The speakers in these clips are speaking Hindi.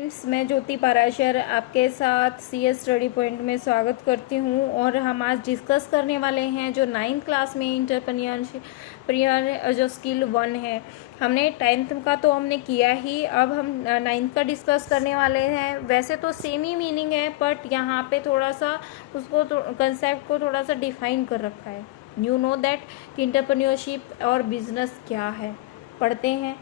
फ्रेंड्स, मैं ज्योति पाराशर आपके साथ CS स्टडी पॉइंट में स्वागत करती हूँ। और हम आज डिस्कस करने वाले हैं जो 9th क्लास में इंटरप्रेन्योर जो स्किल 1 है। हमने 10th का तो हमने किया ही, अब हम 9th का डिस्कस करने वाले हैं। वैसे तो सेम ही मीनिंग है, बट यहाँ पे थोड़ा सा उसको कंसेप्ट को थोड़ा सा डिफाइन कर रखा है। यू नो दैट कि इंटरप्रेन्योरशिप और बिजनेस क्या है, पढ़ते हैं।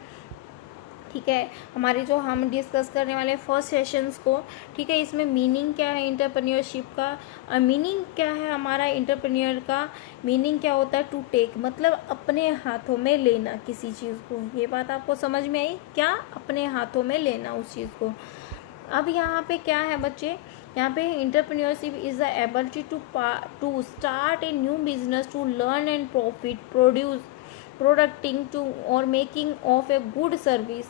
ठीक है, हमारे जो हम डिस्कस करने वाले फर्स्ट सेशंस को, ठीक है, इसमें मीनिंग क्या है इंटरप्रेन्योरशिप का, मीनिंग क्या है हमारा इंटरप्रेन्योर का, मीनिंग क्या होता है टू टेक, मतलब अपने हाथों में लेना किसी चीज़ को। ये बात आपको समझ में आई क्या? अपने हाथों में लेना उस चीज़ को। अब यहाँ पे क्या है बच्चे, यहाँ पे entrepreneurship is the ability to start a new business, to learn and profit, produce producting to और making of a good service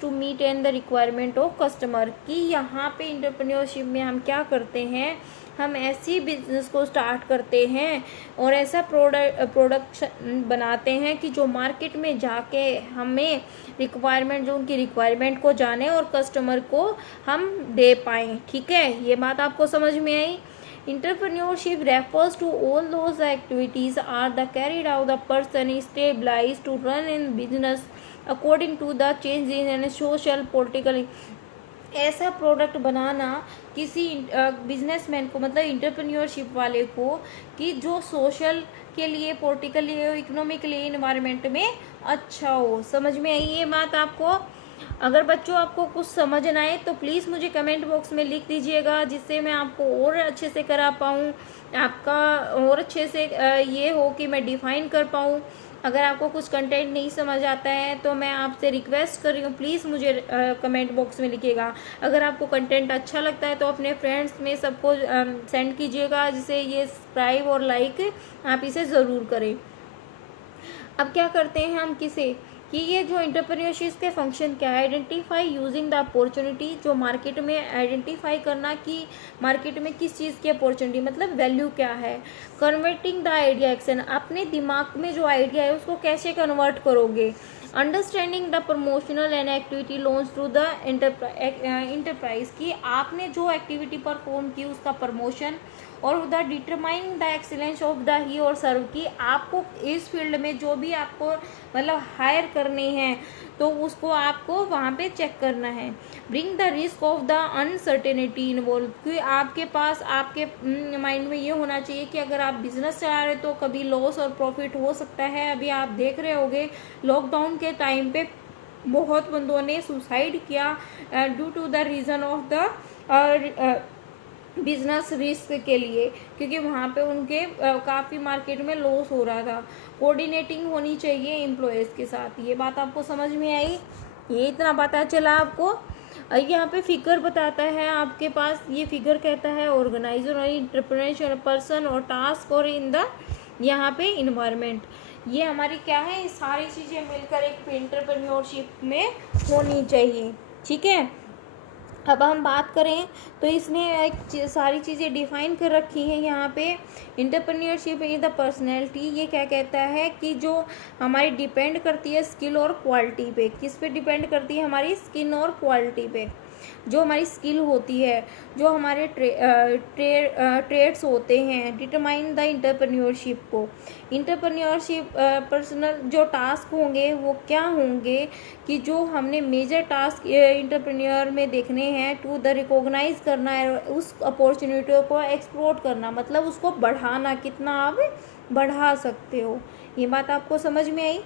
to meet and the requirement of customer. कि यहाँ पे इंटरप्रेन्योरशिप में हम क्या करते हैं, हम ऐसी बिजनेस को स्टार्ट करते हैं और ऐसा प्रोडक्शन बनाते हैं कि जो मार्केट में जाके हमें रिक्वायरमेंट, जो उनकी रिक्वायरमेंट को जाने और कस्टमर को हम दे पाएँ। ठीक है, ये बात आपको समझ में आई। Entrepreneurship refers to all those activities are the carried out the person is stabilized to run in business according to the changes in social political। ऐसा प्रोडक्ट बनाना किसी बिजनेसमैन को, मतलब इंटरप्रेन्योरशिप वाले को, कि जो सोशल के लिए, पॉलिटिकली, इकोनॉमिकली, इन्वायरमेंट में अच्छा हो। समझ में आई ये बात आपको? अगर बच्चों आपको कुछ समझ ना आए तो प्लीज़ मुझे कमेंट बॉक्स में लिख दीजिएगा, जिससे मैं आपको और अच्छे से करा पाऊँ, आपका और अच्छे से ये हो कि मैं डिफाइन कर पाऊँ। अगर आपको कुछ कंटेंट नहीं समझ आता है तो मैं आपसे रिक्वेस्ट कर रही हूँ, प्लीज़ मुझे कमेंट बॉक्स में लिखिएगा। अगर आपको कंटेंट अच्छा लगता है तो अपने फ्रेंड्स में सबको सेंड कीजिएगा, जिसे ये सब्सक्राइब और लाइक आप इसे ज़रूर करें। अब क्या करते हैं हम किसे, कि ये जो इंटरप्रेन्योरशिप के फंक्शन क्या है, आइडेंटिफाई यूजिंग द अपॉर्चुनिटी, जो मार्केट में आइडेंटिफाई करना कि मार्केट में किस चीज़ की अपॉर्चुनिटी, मतलब वैल्यू क्या है। कन्वर्टिंग द आइडिया एक्शन, अपने दिमाग में जो आइडिया है उसको कैसे कन्वर्ट करोगे। Understanding the promotional and activity launch through the enterprise, की आपने जो एक्टिविटी परफॉर्म की उसका प्रमोशन, और the determine the excellence of the he और सर्व, की आपको इस फील्ड में जो भी आपको मतलब हायर करने हैं तो उसको आपको वहाँ पे चेक करना है। Bring the risk of the uncertainty involve, कि आपके पास, आपके माइंड में ये होना चाहिए कि अगर आप बिजनेस चला रहे तो कभी लॉस और प्रॉफिट हो सकता है। अभी आप देख रहे होंगे लॉकडाउन के टाइम पे बहुत बंदों ने सुसाइड किया due to the reason of the business risk के लिए, क्योंकि वहाँ पे उनके काफ़ी मार्केट में लॉस हो रहा था। कोऑर्डिनेटिंग होनी चाहिए एम्प्लॉयज़ के साथ। ये बात आपको समझ में आई? ये इतना पता चला आपको? यहाँ पे फिगर बताता है आपके पास, ये फिगर कहता है ऑर्गेनाइजर और इंटरप्रेन्योर पर्सन और टास्क और इन द यहाँ पे इन्वायरमेंट। ये हमारी क्या है, ये सारी चीज़ें मिलकर एक इंटरप्रेन्योरशिप में होनी चाहिए। ठीक है, अब हम बात करें तो इसने एक सारी चीज़ें डिफाइन कर रखी हैं यहाँ पे। इंटरप्रेन्योरशिप इज द पर्सनैलिटी, ये क्या कहता है कि जो हमारी डिपेंड करती है स्किल और क्वालिटी पे। किस पे डिपेंड करती है? हमारी स्किल और क्वालिटी पे। जो हमारी स्किल होती है, जो हमारे ट्रेड्स होते हैं, डिटरमाइन द इंटरप्रेन्योरशिप को। इंटरप्रेन्योरशिप पर्सनल जो टास्क होंगे वो क्या होंगे, कि जो हमने मेजर टास्क इंटरप्रेन्योर में देखने हैं, टू द रिकॉग्नाइज करना है, उस अपॉर्चुनिटी को एक्सप्लोर करना, मतलब उसको बढ़ाना, कितना आप बढ़ा सकते हो। ये बात आपको समझ में आई?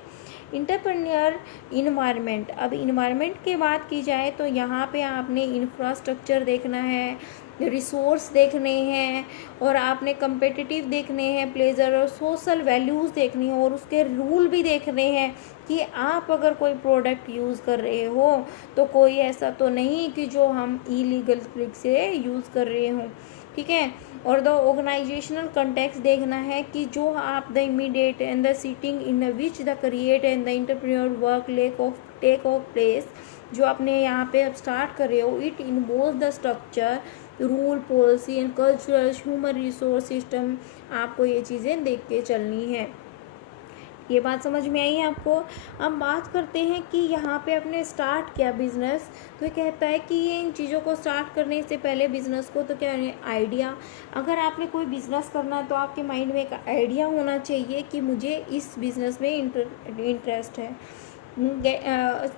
इंटरप्रेन्योर इन्वायरमेंट, अब इन्वायरमेंट की बात की जाए तो यहाँ पे आपने इंफ्रास्ट्रक्चर देखना है, रिसोर्स देखने हैं, और आपने कम्पिटिटिव देखने हैं, प्लेजर और सोशल वैल्यूज़ देखनी है, और उसके रूल भी देखने हैं कि आप अगर कोई प्रोडक्ट यूज़ कर रहे हो तो कोई ऐसा तो नहीं कि जो हम इलीगल ट्रिक से यूज़ कर रहे हों। ठीक है, और द ऑर्गेनाइजेशनल कंटेक्स्ट देखना है कि जो आप the immediate and the sitting in which the create and the entrepreneur work take of place, जो आपने यहाँ पे अब स्टार्ट कर रहे हो, it involve the structure, rule, policy and cultural human resource system. आपको ये चीज़ें देख के चलनी है। ये बात समझ में आई आपको। अब बात करते हैं कि यहाँ पे अपने स्टार्ट किया बिजनेस, तो कहता है कि ये इन चीज़ों को स्टार्ट करने से पहले बिजनेस को तो क्या है आइडिया। अगर आपने कोई बिजनेस करना है तो आपके माइंड में एक आइडिया होना चाहिए कि मुझे इस बिजनेस में इंटरेस्ट है। क्या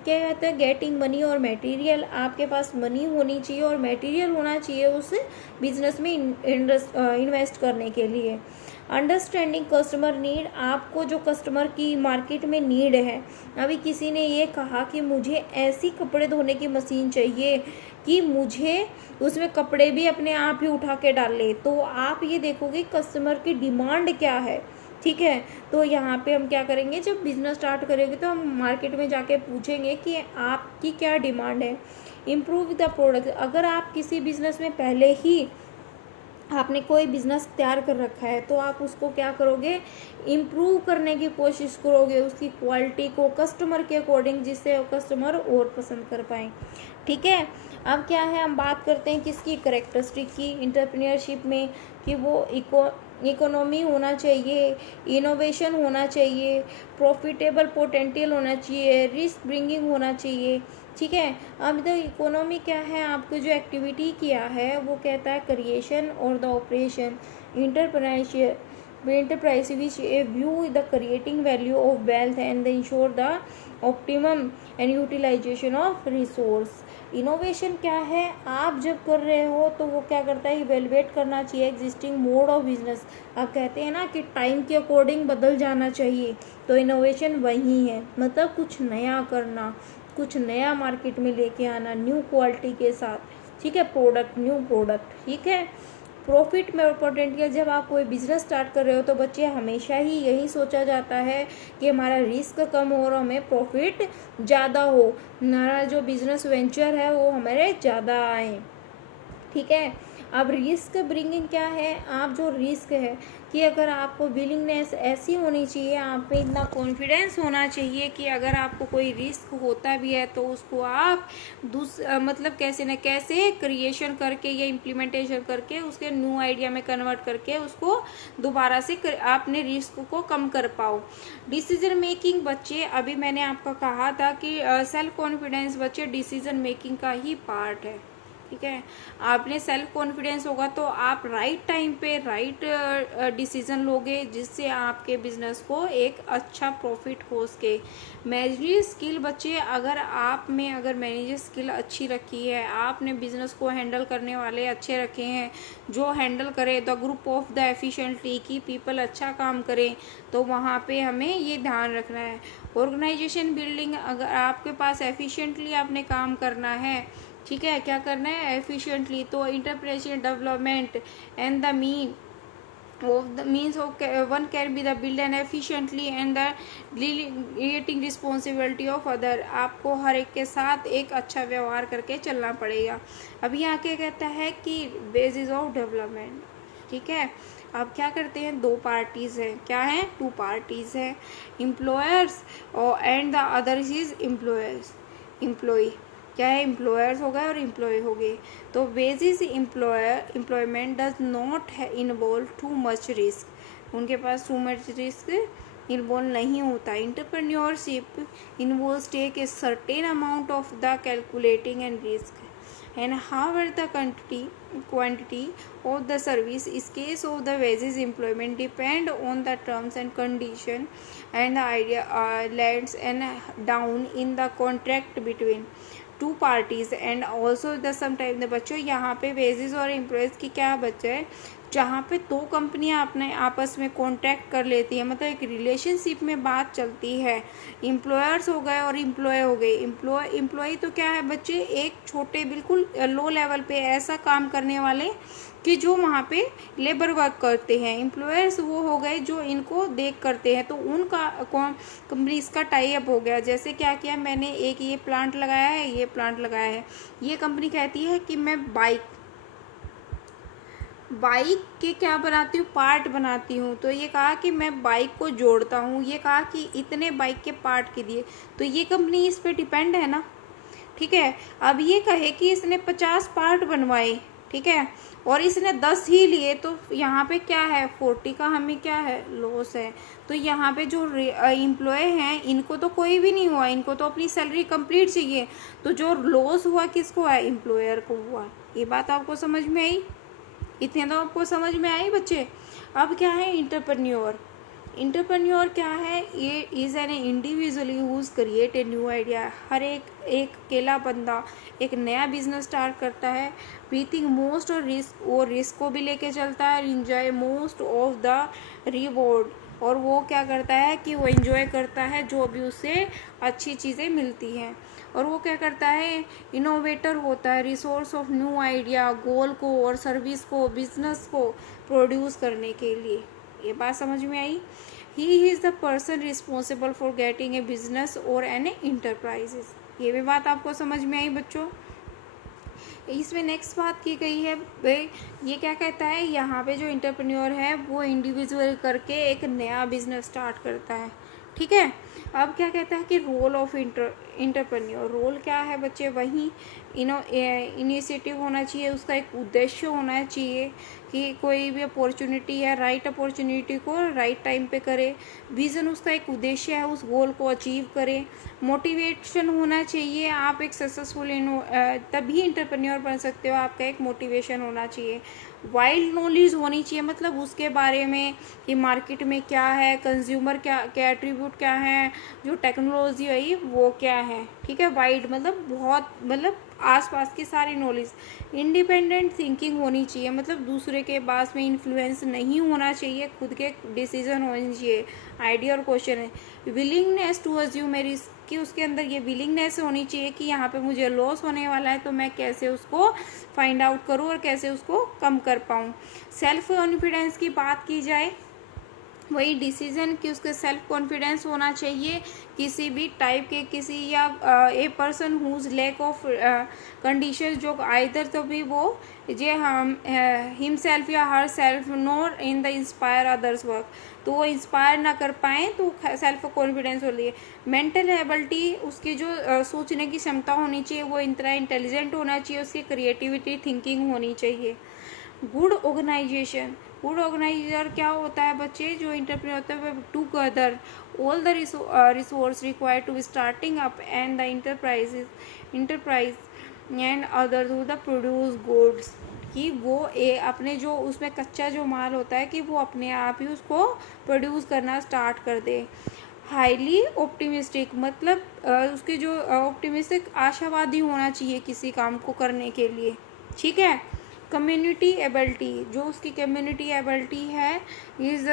कहते हैं गेटिंग मनी और मटेरियल, आपके पास मनी होनी चाहिए और मटेरियल होना चाहिए उस बिजनेस में इन्वेस्ट करने के लिए। अंडरस्टैंडिंग कस्टमर नीड, आपको जो कस्टमर की मार्केट में नीड है, अभी किसी ने ये कहा कि मुझे ऐसी कपड़े धोने की मशीन चाहिए कि मुझे उसमें कपड़े भी अपने आप ही उठा के डाल ले, तो आप ये देखोगे कस्टमर की डिमांड क्या है। ठीक है, तो यहाँ पे हम क्या करेंगे, जब बिजनेस स्टार्ट करेंगे तो हम मार्केट में जाके पूछेंगे कि आपकी क्या डिमांड है। इम्प्रूव द प्रोडक्ट, अगर आप किसी बिजनेस में पहले ही आपने कोई बिजनेस तैयार कर रखा है तो आप उसको क्या करोगे, इम्प्रूव करने की कोशिश करोगे उसकी क्वालिटी को कस्टमर के अकॉर्डिंग, जिससे कस्टमर और पसंद कर पाए। ठीक है, अब क्या है, हम बात करते हैं किसकी करेक्टरिस्टिक की एंटरप्रेन्योरशिप में, कि वो इकोनॉमी होना चाहिए, इनोवेशन होना चाहिए, प्रॉफिटेबल पोटेंशियल होना चाहिए, रिस्क ब्रिंगिंग होना चाहिए। ठीक है, अब तो इकोनॉमी क्या है, आपको जो एक्टिविटी किया है वो कहता है क्रिएशन और the operation enterprise which view the creating value of wealth and ensure the optimum and utilization of resource। Innovation क्या है, आप जब कर रहे हो तो वो क्या करता है, इवेलुएट करना चाहिए एग्जिस्टिंग मोड ऑफ बिजनेस। आप कहते हैं ना कि टाइम के अकॉर्डिंग बदल जाना चाहिए, तो इनोवेशन वही है, मतलब कुछ नया करना, कुछ नया मार्केट में लेके आना न्यू क्वालिटी के साथ। ठीक है, प्रोडक्ट, न्यू प्रोडक्ट। ठीक है, प्रॉफिट में पोटेंशियल, जब आप कोई बिजनेस स्टार्ट कर रहे हो तो बच्चे हमेशा ही यही सोचा जाता है कि हमारा रिस्क कम हो और हमें प्रॉफिट ज़्यादा हो, हमारा जो बिजनेस वेंचर है वो हमारे ज़्यादा आए। ठीक है, अब रिस्क ब्रिंगिंग क्या है, आप जो रिस्क है कि अगर आपको विलिंगनेस ऐसी होनी चाहिए, आप पे इतना कॉन्फिडेंस होना चाहिए कि अगर आपको कोई रिस्क होता भी है तो उसको आप मतलब कैसे न कैसे क्रिएशन करके या इम्प्लीमेंटेशन करके उसके न्यू आइडिया में कन्वर्ट करके उसको दोबारा से आपने रिस्क को कम कर पाओ। डिसीजन मेकिंग, बच्चे अभी मैंने आपको कहा था कि सेल्फ कॉन्फिडेंस बच्चे डिसीजन मेकिंग का ही पार्ट है। ठीक है, आपने सेल्फ कॉन्फिडेंस होगा तो आप राइट टाइम पे राइट डिसीजन लोगे, जिससे आपके बिजनेस को एक अच्छा प्रॉफिट हो सके। मैनेजर स्किल, बच्चे अगर आप में अगर मैनेजर स्किल अच्छी रखी है, आपने बिजनेस को हैंडल करने वाले अच्छे रखे हैं, जो हैंडल करे the group of the efficiently, की पीपल अच्छा काम करें, तो वहाँ पे हमें ये ध्यान रखना है। ऑर्गेनाइजेशन बिल्डिंग, अगर आपके पास एफिशिएंटली आपने काम करना है, ठीक है, क्या करना है एफिशिएंटली, तो interpretation development and the means of one can be the build and efficiently and the creating responsibility of other। आपको हर एक के साथ एक अच्छा व्यवहार करके चलना पड़ेगा। अब यहाँ क्या कहता है कि बेसिस ऑफ डेवलपमेंट। ठीक है, अब क्या करते हैं, दो पार्टीज हैं, क्या है, टू पार्टीज हैं, एम्प्लॉयर्स और and the others is employ. क्या है, एम्प्लॉयर्स हो गए और एम्प्लॉय हो गए। तो basis employment does not involve too much risk, उनके पास टू मच रिस्क इन्वॉल्व नहीं होता। Entrepreneurship involves take a certain amount of the calculating and risk and however the quantity of the service is case of the wages employment depend on the terms and condition and the idea lands and down in the contract between two parties and also the sometime the बच्चों, यहाँ पे वेजेस और एम्प्लॉयज़ की क्या बच्चा है, जहाँ पे दो कंपनियाँ अपने आपस में कॉन्ट्रैक्ट कर लेती है, मतलब एक रिलेशनशिप में बात चलती है। एम्प्लॉयर्स हो गए और एम्प्लॉय हो गए। एम्प्लॉय तो क्या है बच्चे, एक छोटे बिल्कुल लो लेवल पे ऐसा काम करने वाले कि जो वहाँ पे लेबर वर्क करते हैं। एम्प्लॉयर्स वो हो गए जो इनको देख करते हैं, तो उनका कंपनीज का टाई अप हो गया। जैसे क्या किया, मैंने एक ये प्लांट लगाया है, ये प्लांट लगाया है, ये कंपनी कहती है कि मैं बाइक के क्या बनाती हूँ, पार्ट बनाती हूँ, तो ये कहा कि मैं बाइक को जोड़ता हूँ, ये कहा कि इतने बाइक के पार्ट के दिए, तो ये कंपनी इस पे डिपेंड है ना। ठीक है, अब ये कहे कि इसने 50 पार्ट बनवाए, ठीक है, और इसने 10 ही लिए, तो यहाँ पे क्या है 40 का हमें क्या है लॉस है। तो यहाँ पे जो एम्प्लॉय हैं इनको तो कोई भी नहीं हुआ, इनको तो अपनी सैलरी कंप्लीट चाहिए। तो जो लॉस हुआ किसको हुआ, एम्प्लॉयर को हुआ। ये बात आपको समझ में आई, इतने तो आपको समझ में आई बच्चे। अब क्या है इंटरप्रेन्योर। इंटरप्रेन्योर क्या है, ये is an individually whose create a new idea. हर एक अकेला बंदा एक नया बिजनेस स्टार्ट करता है, ब्रीथिंग मोस्ट और रिस्क को भी लेके चलता है, enjoy most of the reward. और वो क्या करता है कि वो एंजॉय करता है जो भी उससे अच्छी चीज़ें मिलती हैं। और वो क्या करता है, इनोवेटर होता है, रिसोर्स ऑफ न्यू आइडिया, गोल को और सर्विस को, बिजनेस को प्रोड्यूस करने के लिए। ये बात समझ में आई। He is the person responsible for getting a business और एन इंटरप्राइजेस। ये भी बात आपको समझ में आई बच्चों। इसमें नेक्स्ट बात की गई है, ये क्या कहता है, यहाँ पे जो इंटरप्रेन्योर है वो इंडिविजुअल करके एक नया बिजनेस स्टार्ट करता है, ठीक है। अब क्या कहता है कि रोल ऑफ इंटरप्रेन्योर, रोल क्या है बच्चे, वही इनिशिएटिव होना चाहिए, उसका एक उद्देश्य होना चाहिए कि कोई भी अपॉर्चुनिटी है, राइट अपॉर्चुनिटी को राइट टाइम पे करे, विजन उसका एक उद्देश्य है, उस गोल को अचीव करे, मोटिवेशन होना चाहिए। आप एक सक्सेसफुल तभी इंटरप्रेन्योर बन सकते हो, आपका एक मोटिवेशन होना चाहिए। वाइल्ड नॉलेज होनी चाहिए, मतलब उसके बारे में कि मार्केट में क्या है, कंज्यूमर क्या एट्रीब्यूट क्या है, जो टेक्नोलॉजी है वो क्या है, ठीक है। वाइड मतलब बहुत, मतलब आसपास की सारी नॉलेज। इंडिपेंडेंट थिंकिंग होनी चाहिए, मतलब दूसरे के पास में इन्फ्लुएंस नहीं होना चाहिए, खुद के डिसीजन होने चाहिए। आइडिया और क्वेश्चन है। Willingness to assume a risk, कि उसके अंदर ये विलिंगनेस होनी चाहिए कि यहाँ पे मुझे लॉस होने वाला है, तो मैं कैसे उसको फाइंड आउट करूँ और कैसे उसको कम कर पाऊँ। सेल्फ कॉन्फिडेंस की बात की जाए, वही डिसीजन कि उसके सेल्फ कॉन्फिडेंस होना चाहिए किसी भी टाइप के, किसी या a person whose lack of condition, जो आइदर तो भी वो जे हम हिमसेल्फ या herself nor in the inspire others work, तो वो इंस्पायर ना कर पाए, तो सेल्फ कॉन्फिडेंस हो रही है। मेंटल एबिलिटी, उसकी जो सोचने की क्षमता होनी चाहिए वो इतना इंटेलिजेंट होना चाहिए, उसकी क्रिएटिविटी थिंकिंग होनी चाहिए। गुड ऑर्गेनाइजेशन, गुड ऑर्गेनाइजर क्या होता है बच्चे, जो इंटरप्रेन्योर होता है together all the resource required to starting up and the enterprise and other to the produce goods, कि वो अपने जो उसमें कच्चा जो माल होता है कि वो अपने आप ही उसको प्रोड्यूस करना स्टार्ट कर दे। हाईली ऑप्टिमिस्टिक, मतलब उसके जो ऑप्टिमिस्टिक आशावादी होना चाहिए किसी काम को करने के लिए, ठीक है। कम्युनिटी एबिलिटी, जो उसकी कम्युनिटी एबिलिटी है, इज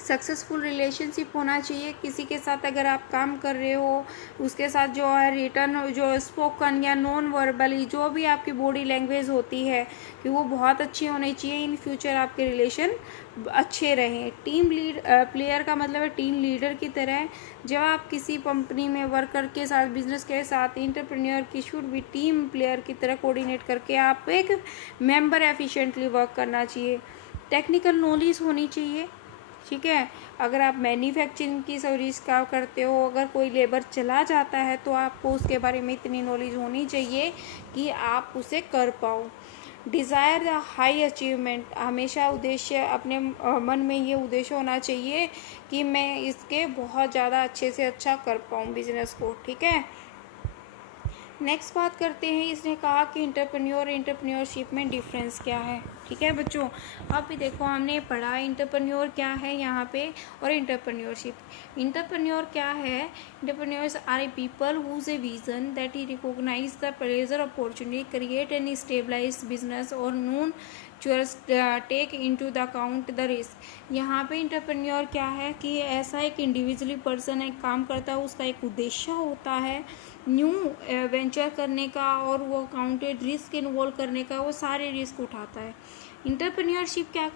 सक्सेसफुल रिलेशनशिप होना चाहिए किसी के साथ। अगर आप काम कर रहे हो उसके साथ जो है रिटर्न, जो स्पोकन या नॉन वर्बली जो भी आपकी बॉडी लैंग्वेज होती है कि वो बहुत अच्छी होनी चाहिए, इन फ्यूचर आपके रिलेशन अच्छे रहें। टीम लीड प्लेयर का मतलब है टीम लीडर की तरह। जब आप किसी कंपनी में वर्कर के साथ, बिजनेस के साथ, इंटरप्रेन्योर की शुड भी टीम प्लेयर की तरह कोऑर्डिनेट करके आप एक मेंबर एफिशिएंटली वर्क करना चाहिए। टेक्निकल नॉलेज होनी चाहिए, ठीक है। अगर आप मैन्युफैक्चरिंग की सर्विस का करते हो, अगर कोई लेबर चला जाता है तो आपको उसके बारे में इतनी नॉलेज होनी चाहिए कि आप उसे कर पाओ। डिज़ायर द हाई अचीवमेंट, हमेशा उद्देश्य अपने मन में ये उद्देश्य होना चाहिए कि मैं इसके बहुत ज़्यादा अच्छे से अच्छा कर पाऊँ बिजनेस को, ठीक है। नेक्स्ट बात करते हैं, इसने कहा कि इंटरप्रेन्योर इंटरप्रेन्योरशिप में डिफरेंस क्या है, ठीक है बच्चों। अब भी देखो हमने पढ़ा इंटरप्रेन्योर क्या है यहाँ पे और इंटरप्रेन्योरशिप। इंटरप्रेन्योर क्या है, entrepreneurs are a people whose a vision that he recognize the pressure opportunity create an stabilize business और noon take into the account the risk. यहाँ पे इंटरप्रेन्योर क्या है कि ऐसा एक इंडिविजुअली पर्सन एक काम करता है, उसका एक उद्देश्य होता है न्यू वेंचर करने का और वो अकाउंटेड रिस्क इन्वॉल्व करने का, वो सारे रिस्क उठाता है। इंटरप्रेन्योरशिप क्या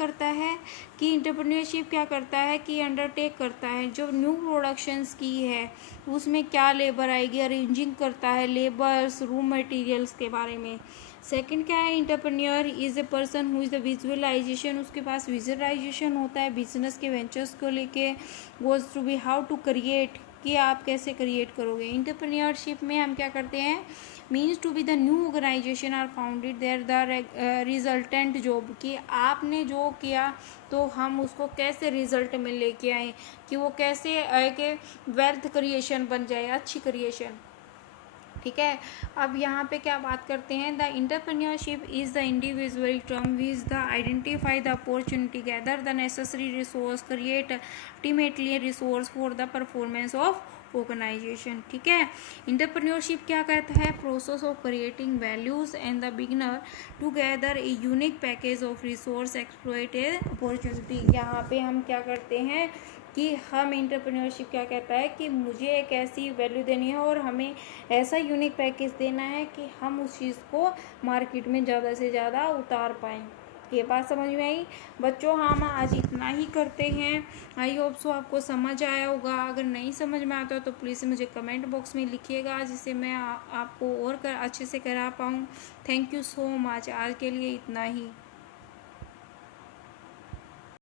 करता है कि अंडरटेक करता है जो न्यू प्रोडक्शंस की है उसमें क्या लेबर आएगी, अरेंजिंग करता है लेबर्स, रूम मटेरियल्स के बारे में। सेकंड क्या है, entrepreneur is a person who is the visualization, उसके पास विजुअलाइजेशन होता है बिजनेस के वेंचर्स को लेके, goes to be how to create कि आप कैसे क्रिएट करोगे। इंटरप्रेन्योरशिप में हम क्या करते हैं, means to be the new organization are founded there the resultant job, कि आपने जो किया तो हम उसको कैसे रिजल्ट में लेके आए, कि वो कैसे एक वेल्थ क्रिएशन बन जाए, अच्छी क्रिएशन। ठीक है, अब यहाँ पे क्या बात करते हैं, the entrepreneurship is the individual term which the identify the opportunity gather the necessary resource create ultimately resource for the performance of organization. ठीक है, इंटरप्रेन्योरशिप क्या कहता है, process of creating values and the beginner together a unique package of resource exploit a opportunity. यहाँ पे हम क्या करते हैं कि हम इंटरप्रेन्योरशिप क्या कहता है कि मुझे एक ऐसी वैल्यू देनी है और हमें ऐसा यूनिक पैकेज देना है कि हम उस चीज़ को मार्केट में ज़्यादा से ज़्यादा उतार पाएँ। ये बात समझ में आई बच्चों। हम आज इतना ही करते हैं। आई होप सो आपको समझ आया होगा। अगर नहीं समझ में आता तो प्लीज़ मुझे कमेंट बॉक्स में लिखिएगा, जिससे मैं आपको और अच्छे से करा पाऊँ। Thank you so much. आज के लिए इतना ही।